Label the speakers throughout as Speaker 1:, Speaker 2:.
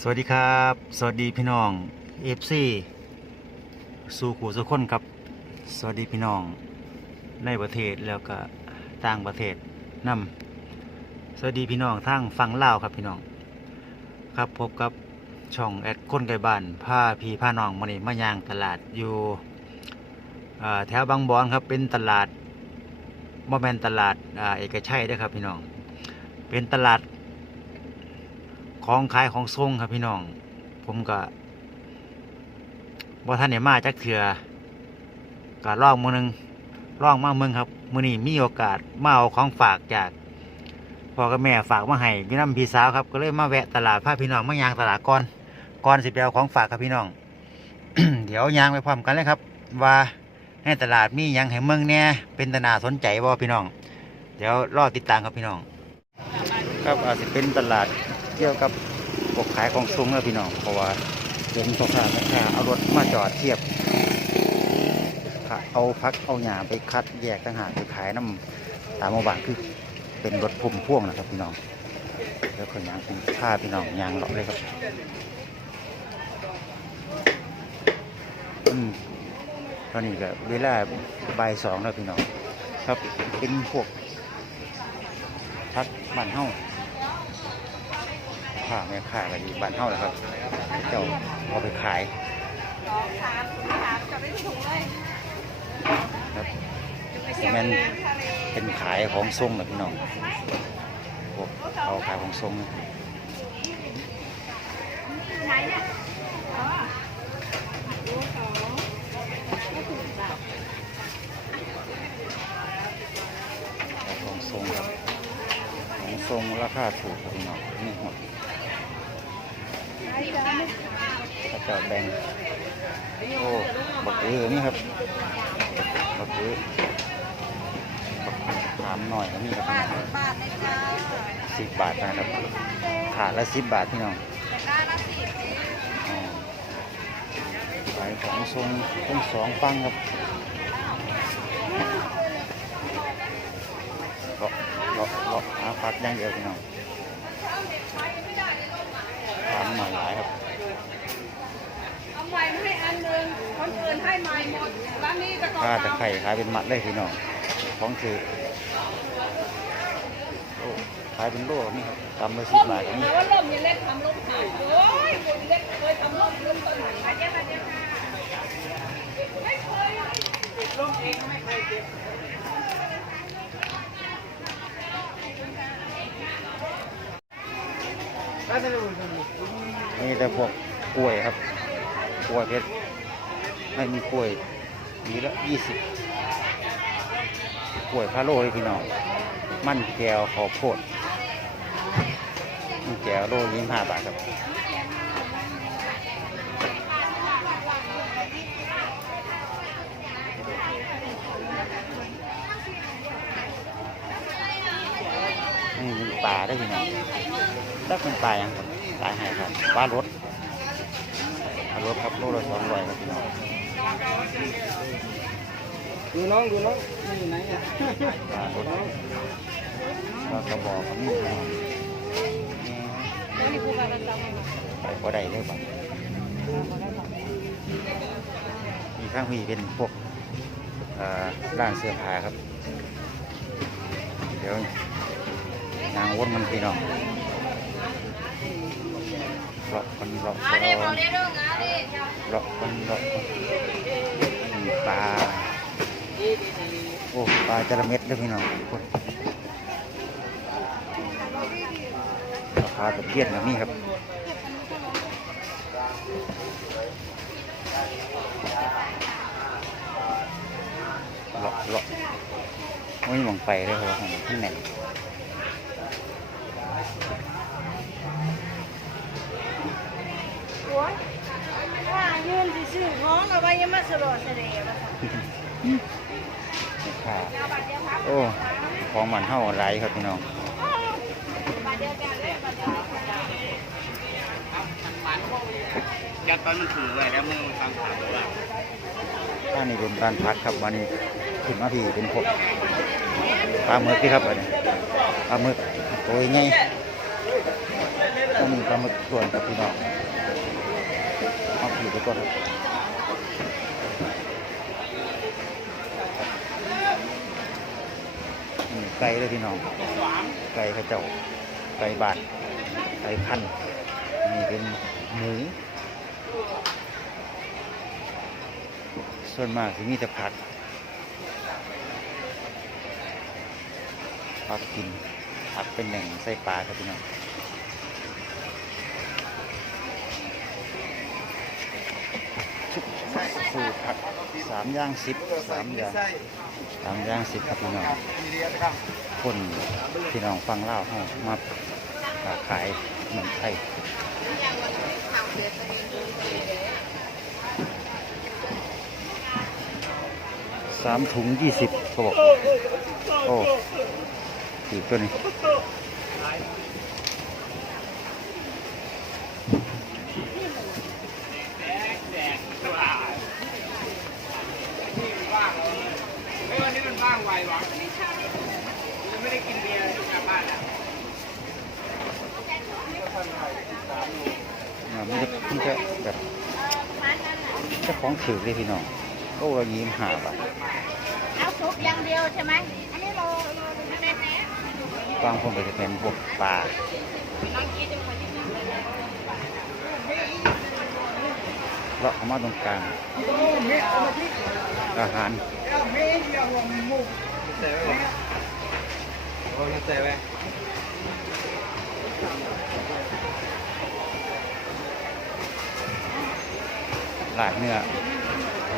Speaker 1: สวัสดีครับ สวัสดีพี่น้องเอฟซีสู่ขู่สุกคนครับ สวัสดีพี่น้องในประเทศแล้วก็ต่างประเทศนำสวัสดีพี่น้องทางฟังล่าวครับพี่น้อง ครับพบกับช่องแอดคนไก่บ้านผ้าพีผ้าน้องมานี่มาย่างตลาดอยู่แถวบางบอนครับเป็นตลาดบ่แมนตลาดเอกชัยด้อครับพี่น้อง เป็นตลาด ของขายของทรงครับพี่น้อง ผมก็บ่ท่านเนี่ยมาจักเถื่อก็ลองมือนึงลองมาเมืองครับมือนี้มีโอกาสมาเอาของฝากจากพ่อกับแม่ฝากมาให้พี่น้ำพี่สาวครับ ก็เลยมาแวะตลาดพาพี่น้องมายางตลาดก่อนก่อนสิไปเอาของฝากครับพี่น้อง เดี๋ยวยางไปพร้อมกันเลยครับ ว่าในตลาดมียังให้เมืองเนี่ยเป็นตนาดสนใจบ่พี่น้อง เดี๋ยวรอติดตามครับพี่น้อง ครับอาจจะเป็นตลาด กี่ยวกับพวกขายของซุ้งแล้วพี่น้องเพราะว่าเห็นพ่อค้าแม่ค้าเอารถมาจอดเทียบเอาพักเอาหญ้าไปคัดแยกต่างหากไปขายน้ำตามหมู่บ้านคือเป็นรถพุ่มพ่วงนะครับพี่น้องแล้วก็ยางเป็นผ้าพี่น้องยางเลาะเลยครับอืมตอนนี้ก็เวลาบ่ายสองแล้วพี่น้องครับเป็นพวกพักบ้านเฮา ข้าแม่ค้าก็อยู่บ้านเฮาแหละครับเจ้าเอาไปขายครับม่นเป็นขายของทรงนะพี่น้องพวกเอาขายของทรงขายของทรงครับของทรงราคาถูกพี่น้องนี่หมด ถ้าเจะแบ่งโอ้บักเอือนี่ครับบักเอือถามหน่อยนี่ครับสิบบาทนะครับขาดละสิบบาทพี่น้องขายของทรงต้องสองฟังครับเลาะเลาะเลาะหาพักย่างเดียวพี่น้อง ถามหน่อยหลายครับ
Speaker 2: เอาใหม่มาให้อันหนึ่งคนอื่นให้ใหม่หมดร้านนี้จะกรอบ
Speaker 1: ข้าตะ
Speaker 2: ดำ
Speaker 1: ไคร่ขายเป็นมัดเลยพี่น้องของถือโอ้ขายเป็นโลนี่ครับกำละสิบบาทนี่
Speaker 2: แต่ว่าร่มยังเล็กทำร่มขายโอ้ยร่มเล็กเคยทำร่มเริ่มต้นไหนมาเจ้ามาเจ้าค่ะไม่เคยติดร่มเองไม่เคยเก็บ
Speaker 1: มีแต่พวกกล้วยครับ กล้วยเพชรไม่มีกล้วยมีละยี่สิบกล้วยพะโล้เลยพี่น้อง มันแก้วขอโพดมันแก้วโลยี่สิบห้าบาทครับนี่เป็นปลาได้พี่น้องตักเป็นปลาอย่างครับ ปลาหายครับปลารสปลารสครับโลละสองร้อยครับพี่น้อง
Speaker 3: ดูน้องดูน้องมันอยู่ไหนอะ
Speaker 1: ปลารสปลากระบอกครับนี่พี่น้องไปพอได้เลยป่ะมีข้างมีเป็นพวกเอ่อร้านเสื้อผ้าครับ เดี๋ยวนางวนมันพี่น้อง เลาะคนเลาะคนเลาะคนเลาะคนปลาโอ้ปลาจระเม็ดเลยพี่น้องคนราคาตะเพียนแบบนี้ครับเลาะเลาะไม่มองไปเลยครับที่ไหน
Speaker 2: โอ้ยว่ายืน ซื่อๆท้องเอาไว้ยังมาสลดเสด็จมาค่ะ
Speaker 1: ค่ะโอ้ของมันเท่าไรครับพี่น้อง
Speaker 3: ยัดตอนมันถือไว้แล้วมือมันฟังถามว่า
Speaker 1: ถ้านี่เป็นบ้านพักครับวันนี้ขึ้นมาพี่เป็นพวกปลาหมึกที่ครับอันนี้ปลาหมึกตัวใหญ่ต้มนี้ปลาหมึกส่วนกับพี่น้อง เอาผีไก่อนไก่เลยพี่น้อง ไก่ข้าเจ้า ไก่บาทไก่พันนี่เป็นหมูส่วนมากที่มีแต่ผักผักกินผักเป็นหนึ่งใส่ปลาครับพี่น้อง สามย่างสิบสามย่างสามย่างสิบครับพี่น้องคนพี่น้องฟังเล่าเขามาค้าขายเหมือนไทยสามถุงยี่สิบเขาบอกโอ้ถือตัวนี้
Speaker 3: ไม่วันนี้มันว่าง ไววะไม่ได้กินเบียร์กลับบ้านอะ
Speaker 1: อ่ามันจะมันจะแบบเจะของถือเลยพี่น้องโอ้เรายิ้มหาบอะ
Speaker 2: เอาซุปอย่างเดียวใช่ไหมอันนี้โลโลนึงแน่แน่
Speaker 1: บางคนก็จะเป็นพวกปลา
Speaker 2: น้องกี้จะมาที่นี่เลย
Speaker 1: เลาะเข้ามาตรงกลาง อาหาร
Speaker 3: โอ้ยเจ๊ไว้
Speaker 1: ลาดเนื้อ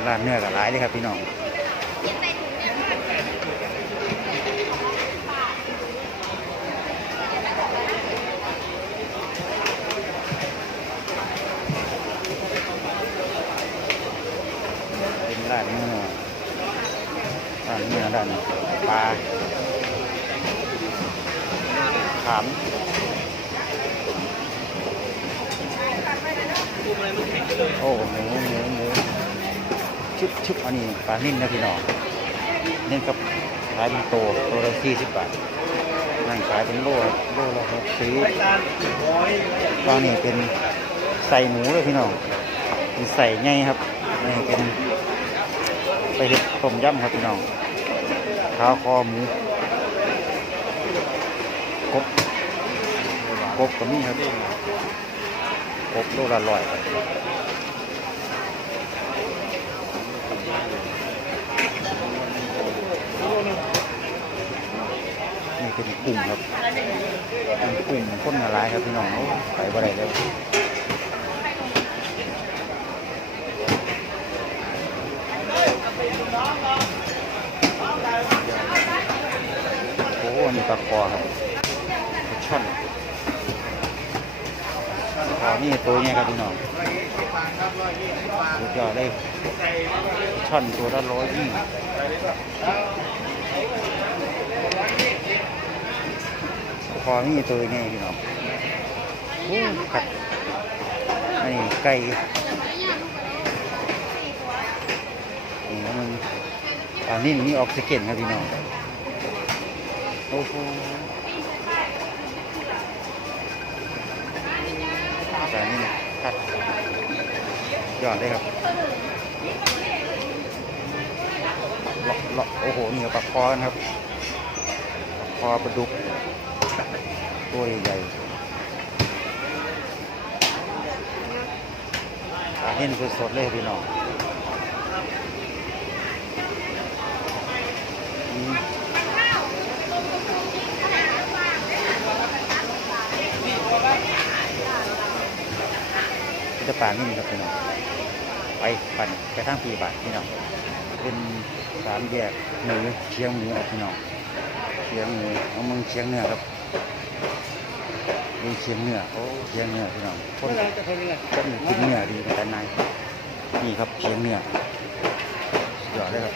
Speaker 1: ลาดเนื้อกับหลายเลยครับพี่น้องเป็นลาดเนื้อลาดเนื้อด้าน ปลาขามโอ้หมูหมูหมูชุบชุบอันนี้ปลานิ่นนะพี่น้องเน้นกับขายเป็นโตโตละสี่สิบบาทนั่นขายเป็นโลโลละหกสิบบางนี่เป็นใส่หมูเลยพี่น้องเป็นใส่ไงครับนี่เป็นไปเห็ดต้มยำครับพี่น้อง ขาคอหมูกบกบก็มีครับกบโลละร้อยครับนี่เป็นกลุ่มครับเป็นกลุ่มคนมาหลายครับพี่น้องโอ้ไปบ่ได้แล้วโอ้อันนี่ปลาคอครับช่อนคอนี่ตัวเนี้ครับพี่น้องสุดยอดเลยช่อนตัวละร้อยยี่พอมีตัวไงพี่น้องโอ้ครับอันนี้ไก่นี่มันอันนี้มีออกซิเจนครับพี่น้อง อ้โหแต่นี่คัดยอดเลยครับลาะเลาะโอ้โหเหนี่ปลาคอนะครับปลาคอปลาดุกตัวใหญ่ๆปลาเห็นสดๆเลยพี่น้องอืมจะ ปลานี่ครับพี่น้องไปปั่นไปทางปีบาทพี่น้องเป็นสามแยกหมูเชียงหมูครับพี่น้องเชียงหมูเอามึงเชียงเหนือครับเป็นเชียงเหนือโอ้เชียงเหนือพี่น้องคนคนกินเหนือดีแต่นายนี่ครับเชียงเหนือสุดยอดเลยครับ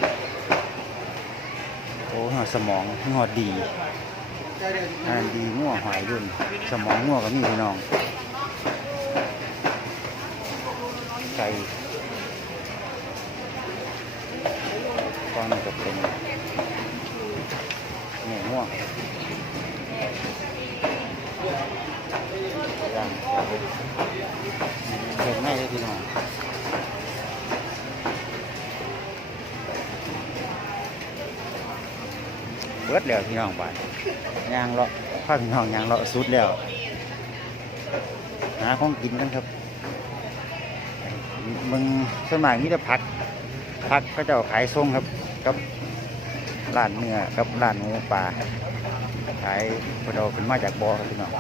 Speaker 1: โอ้หัวสมองหัวดีอันดีง่วหอยยุ่นสมองง่วก็มีพี่น้อง ไก่ตอนนี้ก็เป็นเนี่ยง่วงย่างเห็นง่ายเลยพี่น้องเบิดแล้วพี่น้องบ้านยางเลาะพาพี่น้องย่างเลาะสุดแล้วหาของกินกันครับ มึงสมัยมีแต่ผักผักก็จะขายส่งครับกับร้านเนื้อกับร้านหมูปลาขายพอเราขึ้นมาจากบ่อครับพี่น้อง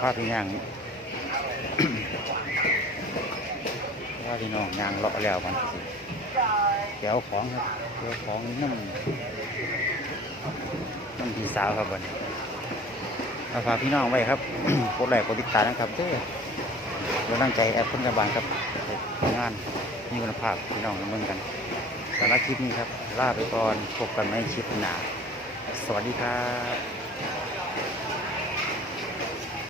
Speaker 1: ผ้าพี่ย่างผ้าพี่น้องย่างเลาะแล้วมันแก้วของครับแก้วของน้ำน้ำพี่ สาวครับวันนี้มาฝากพี่น้องไว้ครับกดไลค์กดติดตามนะครับเด้อเราตั้งใจแอปคนกระบาลครับงานมีคุณภาพพี่น้องเมืองกันสำหรับคลิปนี้ครับลาไปก่อนพบกันในคลิปหน้าสวัสดีครับ